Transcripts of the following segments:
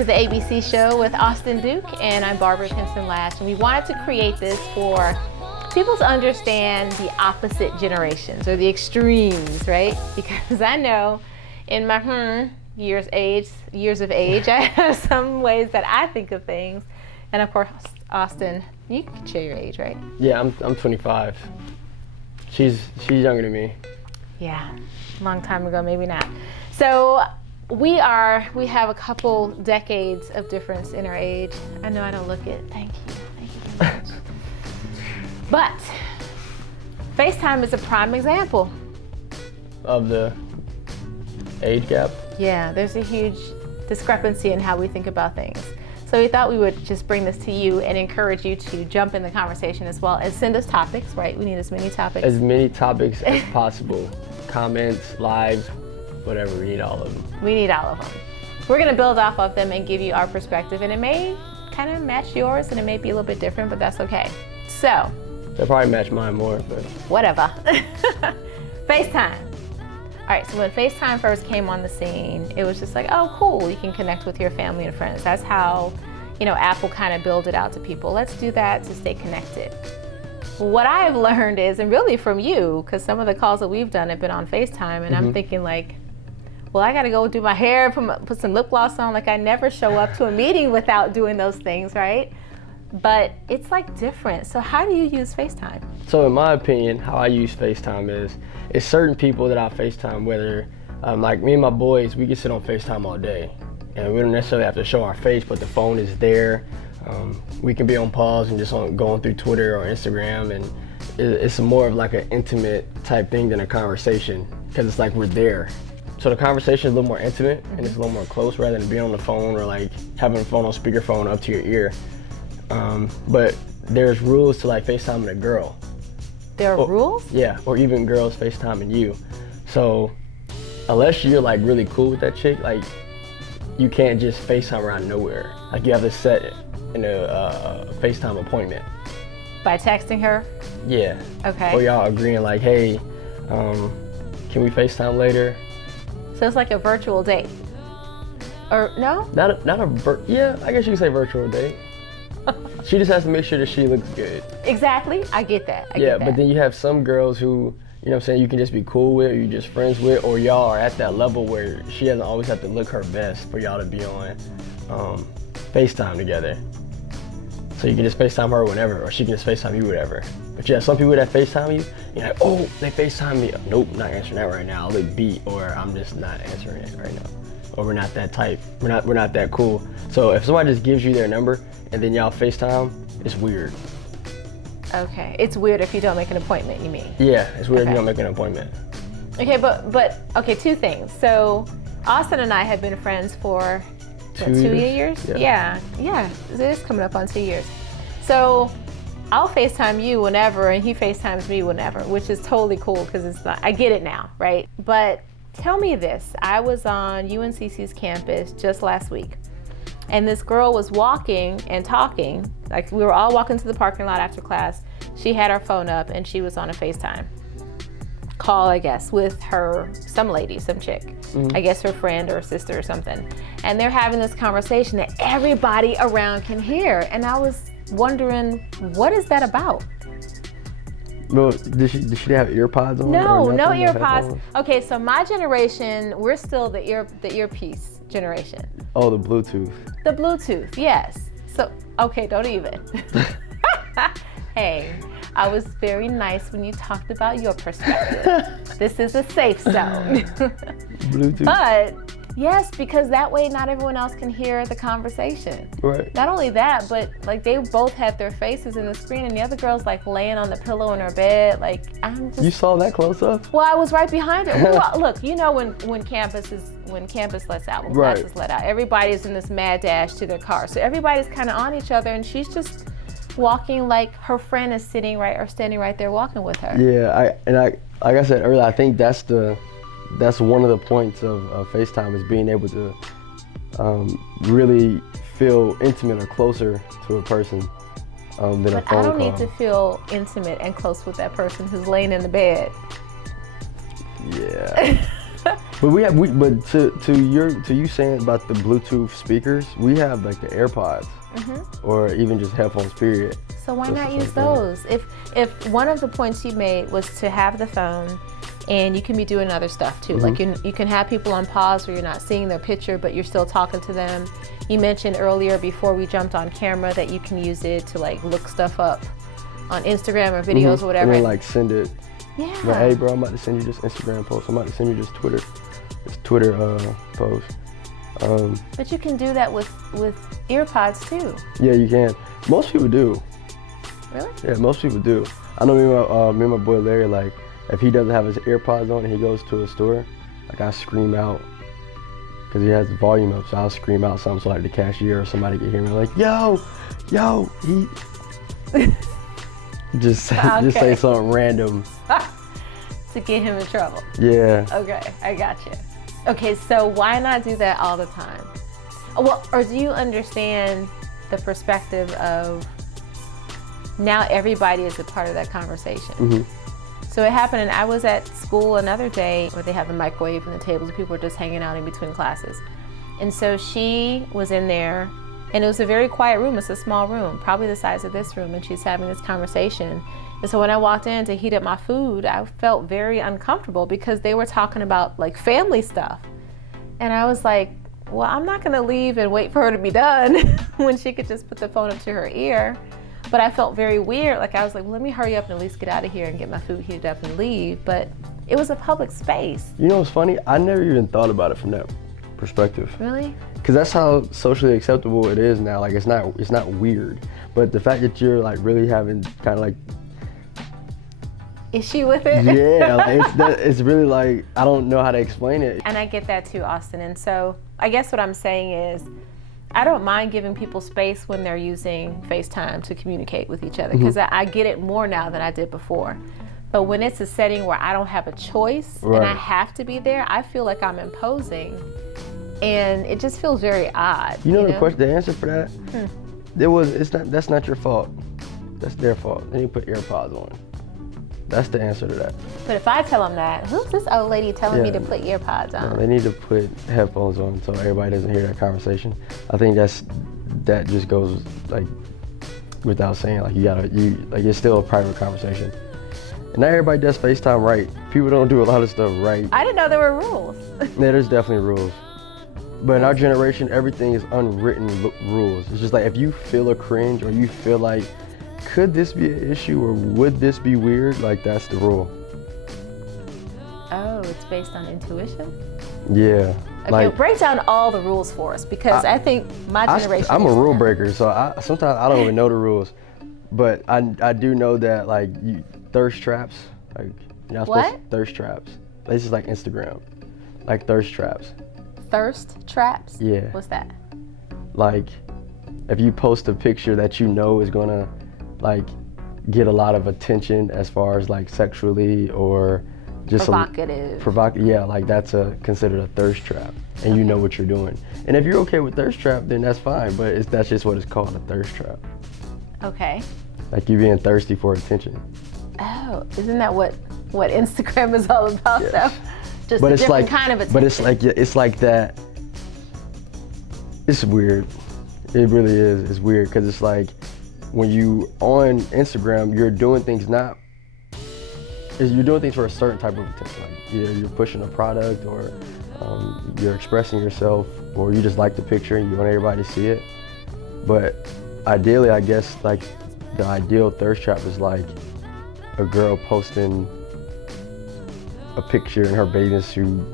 to the ABC show with Austin Duke, and I'm Barbara Pinson Lash, and we wanted to create this for people to understand the opposite generations or the extremes, right? Because I know in my years of age, I have some ways that I think of things, and of course, Austin, you can share your age, right? Yeah, I'm 25. She's younger than me. Yeah, a long time ago, maybe not. So we have a couple decades of difference in our age. I know I don't look it. Thank you very much. But FaceTime is a prime example Of the age gap? Yeah, there's a huge discrepancy in how we think about things. So we thought we would just bring this to you and encourage you to jump in the conversation as well and send us topics, right? We need as many topics. As many topics as possible. Comments, lives, whatever, we need all of them. We need all of them. We're gonna build off of them and give you our perspective, and it may kind of match yours and it may be a little bit different, but that's okay. So. They'll probably match mine more, but. Whatever. FaceTime. All right, so when FaceTime first came on the scene, it was just like, oh, cool, you can connect with your family and friends. That's how, Apple kind of built it out to people. Let's do that to stay connected. What I've learned is, and really from you, because some of the calls that we've done have been on FaceTime, and I'm thinking like, well, I gotta go do my hair, put some lip gloss on. Like, I never show up to a meeting without doing those things, right? But it's like different. So how do you use FaceTime? So in my opinion, how I use FaceTime is certain people that I FaceTime, whether like me and my boys, we can sit on FaceTime all day. And we don't necessarily have to show our face, but the phone is there. We can be on pause and just going through Twitter or Instagram, and it's more of like an intimate type thing than a conversation, because it's like we're there. So the conversation is a little more intimate and it's a little more close rather than being on the phone or like having the phone on speakerphone up to your ear. But there's rules to like FaceTiming a girl. There are rules? Yeah, or even girls FaceTiming you. So unless you're like really cool with that chick, like you can't just FaceTime around nowhere. Like you have to set it in a FaceTime appointment. By texting her? Yeah. Okay. Or y'all agreeing like, hey, can we FaceTime later? So it's like a virtual date? Or no? Yeah, I guess you could say virtual date. She just has to make sure that she looks good. Exactly, I get that. But then you have some girls who, you can just be cool with, or you're just friends with, or y'all are at that level where she doesn't always have to look her best for y'all to be on FaceTime together. So you can just FaceTime her whenever, or she can just FaceTime you whenever. But you have some people that FaceTime you, you're like, oh, they FaceTime me. Nope, not answering that right now. I'll look beat, or I'm just not answering it right now. Or we're not that type. We're not that cool. So if somebody just gives you their number and then y'all FaceTime, it's weird. Okay, it's weird if you don't make an appointment, you mean? Yeah, it's weird if you don't make an appointment. Okay, but okay, two things. So Austin and I have been friends for 2 years? Yeah, it is coming up on 2 years. So I'll FaceTime you whenever and he FaceTimes me whenever, which is totally cool because it's not, I get it now, right? But tell me this, I was on UNCC's campus just last week, and this girl was walking and talking, like we were all walking to the parking lot after class. She had her phone up and she was on a FaceTime call, I guess, with some lady, some chick, I guess her friend or sister or something. And they're having this conversation that everybody around can hear. And I was wondering, what is that about? Well, did she have ear pods on? No ear pods. Okay, so my generation, we're still the earpiece generation. Oh, the Bluetooth. The Bluetooth, yes. So, okay, don't even. Hey, I was very nice when you talked about your perspective. This is a safe zone. Bluetooth. But yes, because that way not everyone else can hear the conversation. Right. Not only that, but like they both had their faces in the screen and the other girl's like laying on the pillow in her bed. Like I'm just. You saw that close up? Well, I was right behind her. Well, look, when campus lets out, when classes let out, everybody's in this mad dash to their car. So everybody's kind of on each other and she's just walking like her friend is standing right there walking with her. Yeah, like I said earlier, I think that's one of the points of FaceTime is being able to really feel intimate or closer to a person than a phone call. I don't need to feel intimate and close with that person who's laying in the bed. Yeah. But but to you saying about the Bluetooth speakers, we have like the AirPods, or even just headphones. Period. So why not use those? If one of the points you made was to have the phone, and you can be doing other stuff too. Like you can have people on pause where you're not seeing their picture, but you're still talking to them. You mentioned earlier before we jumped on camera that you can use it to like look stuff up on Instagram or videos or whatever. And then like send it. Yeah. Like, hey bro, I'm about to send you this Instagram post. I'm about to send you this Twitter post. But you can do that with earpods too. Yeah, you can. Most people do. Really? Yeah, most people do. I know me and my boy Larry, like, if he doesn't have his AirPods on and he goes to a store, like I scream out, because he has the volume up, so I'll scream out something so like the cashier or somebody can hear me, like, yo, he... just say something random. To get him in trouble. Yeah. Okay, I got you. Okay, so why not do that all the time? Well, or do you understand the perspective of now everybody is a part of that conversation? So it happened, and I was at school another day where they have the microwave and the tables and people were just hanging out in between classes. And so she was in there, and it was a very quiet room. It's a small room, probably the size of this room, and she's having this conversation. And so when I walked in to heat up my food, I felt very uncomfortable because they were talking about like family stuff. And I was like, well, I'm not gonna leave and wait for her to be done when she could just put the phone up to her ear. But I felt very weird. Like I was like, well, let me hurry up and at least get out of here and get my food heated up and leave. But it was a public space. You know what's funny? I never even thought about it from that perspective. Really? Because that's how socially acceptable it is now. Like it's not weird. But the fact that you're like really having kind of like issue with it? Yeah, like it's really like, I don't know how to explain it. And I get that too, Austin. And so I guess what I'm saying is, I don't mind giving people space when they're using FaceTime to communicate with each other, because I get it more now than I did before. But when it's a setting where I don't have a choice and I have to be there, I feel like I'm imposing. And it just feels very odd. You know the question, the answer for that? That's not your fault. That's their fault. They need to put AirPods on. That's the answer to that. But if I tell them that, who's this old lady telling me to put earpods on? No, they need to put headphones on so everybody doesn't hear that conversation. I think that just goes like without saying. Like like it's still a private conversation. And not everybody does FaceTime right. People don't do a lot of stuff right. I didn't know there were rules. Yeah, there's definitely rules. But in our generation, everything is unwritten rules. It's just like if you feel a cringe or you feel like, could this be an issue or would this be weird? Like that's the rule. Oh, it's based on intuition? Yeah. Okay, like, break down all the rules for us, because I think my generation. I'm a rule breaker, so sometimes I don't even know the rules. But I do know that like thirst traps, like you're not supposed to thirst traps. This is like Instagram, like thirst traps. Thirst traps? Yeah. What's that? Like if you post a picture that you know is gonna like get a lot of attention as far as like sexually or just provocative. Yeah, like that's considered a thirst trap, and you know what you're doing. And if you're okay with thirst trap, then that's fine. But that's just what it's called, a thirst trap. Okay. Like you being thirsty for attention. Oh, isn't that what Instagram is all about, though? Just but a it's different like, kind of attention. But it's like that. It's weird. It really is. It's weird because it's like when you on Instagram, you're doing things for a certain type of attention. Like either you're pushing a product or you're expressing yourself, or you just like the picture and you want everybody to see it. But ideally, I guess like the ideal thirst trap is like a girl posting a picture in her bathing suit,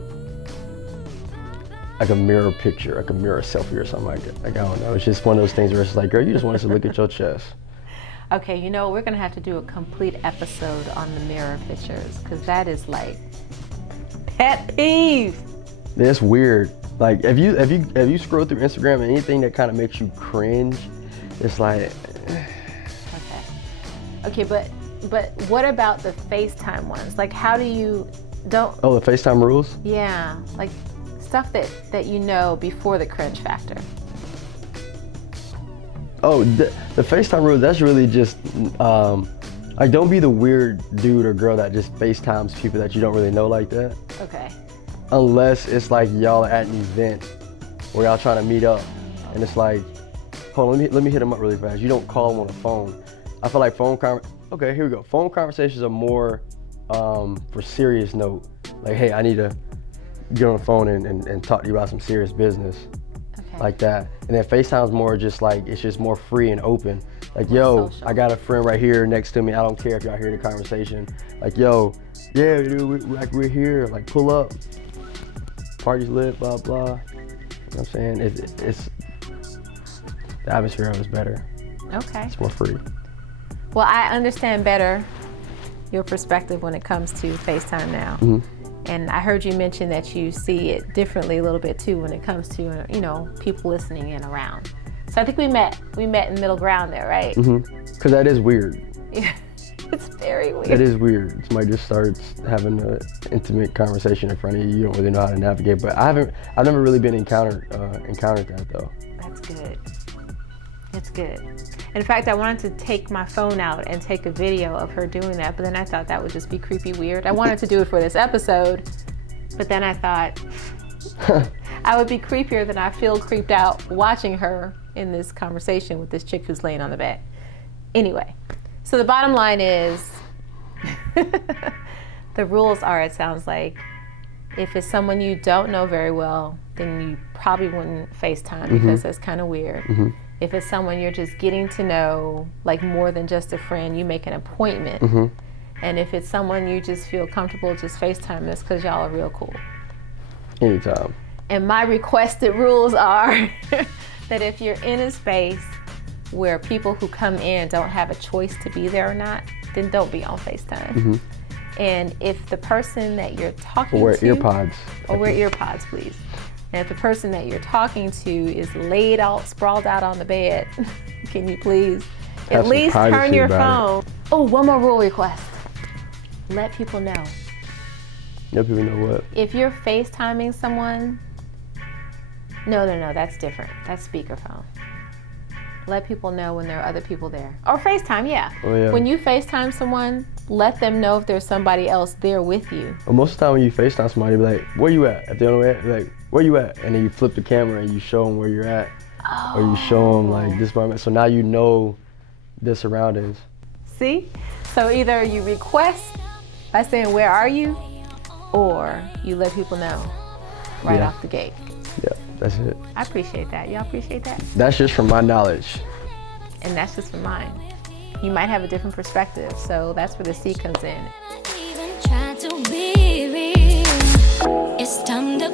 like a mirror picture, like a mirror selfie or something like that. Like I don't know, it's just one of those things where it's like, girl, you just want us to look at your chest. Okay, you know, we're gonna have to do a complete episode on the mirror pictures, because that is like pet peeve. It's weird. Like if you scroll through Instagram and anything that kind of makes you cringe, it's like. Okay, but what about the FaceTime ones? Like, how do you don't? Oh, the FaceTime rules? Yeah, like stuff that you know before the cringe factor. Oh, the FaceTime rule, that's really just, like don't be the weird dude or girl that just FaceTimes people that you don't really know like that. Okay. unless it's like y'all are at an event where y'all trying to meet up, and it's like, hold on, let me hit them up really fast. You don't call them on the phone. I feel like okay, here we go. Phone conversations are more for serious note. Like, hey, I need to get on the phone and talk to you about some serious business. Okay. Like that. And then FaceTime's more just like, it's just more free and open. Like, yo, I got a friend right here next to me. I don't care if y'all hear the conversation. Like, yo, yeah, dude, we're here. Like, pull up. Party's lit, blah, blah. You know what I'm saying? It's the atmosphere of it's better. Okay. It's more free. Well, I understand better your perspective when it comes to FaceTime now. Mm-hmm. And I heard you mention that you see it differently a little bit too when it comes to, you know, people listening in around. So I think we met in middle ground there, right? Mm-hmm. Because that is weird. Yeah, it's very weird. It is weird. Somebody just starts having an intimate conversation in front of you. You don't really know how to navigate. But I've never really been encountered that though. That's good. It's good. In fact, I wanted to take my phone out and take a video of her doing that, but then I thought that would just be creepy weird. I wanted to do it for this episode, but then I thought I would be creepier than I feel creeped out watching her in this conversation with this chick who's laying on the bed. Anyway, so the bottom line is, the rules are, it sounds like, if it's someone you don't know very well, then you probably wouldn't FaceTime because that's kind of weird. Mm-hmm. If it's someone you're just getting to know, like more than just a friend, you make an appointment. Mm-hmm. And if it's someone you just feel comfortable just FaceTime this because y'all are real cool. Anytime. And my requested rules are that if you're in a space where people who come in don't have a choice to be there or not, then don't be on FaceTime. Mm-hmm. And if the person that you're talking to... Or wear earpods. Or wear earpods, please. And if the person that you're talking to is laid out, sprawled out on the bed, can you please at least turn your phone? Oh, one more rule request. Let people know. Let people know what? If you're FaceTiming someone, no, that's different. That's speakerphone. Let people know when there are other people there. Or FaceTime, yeah. Oh, yeah. When you FaceTime someone, let them know if there's somebody else there with you. Well, most of the time when you FaceTime somebody, be like, where you at? If they don't know where, like, where you at? And then you flip the camera and you show them where you're at. Oh. Or you show them like this moment. So now you know their surroundings. See? So either you request by saying, where are you? Or you let people know right off the gate. Yeah, that's it. I appreciate that. Y'all appreciate that? That's just from my knowledge. And that's just from mine. You might have a different perspective, so that's where the C comes in. It's time to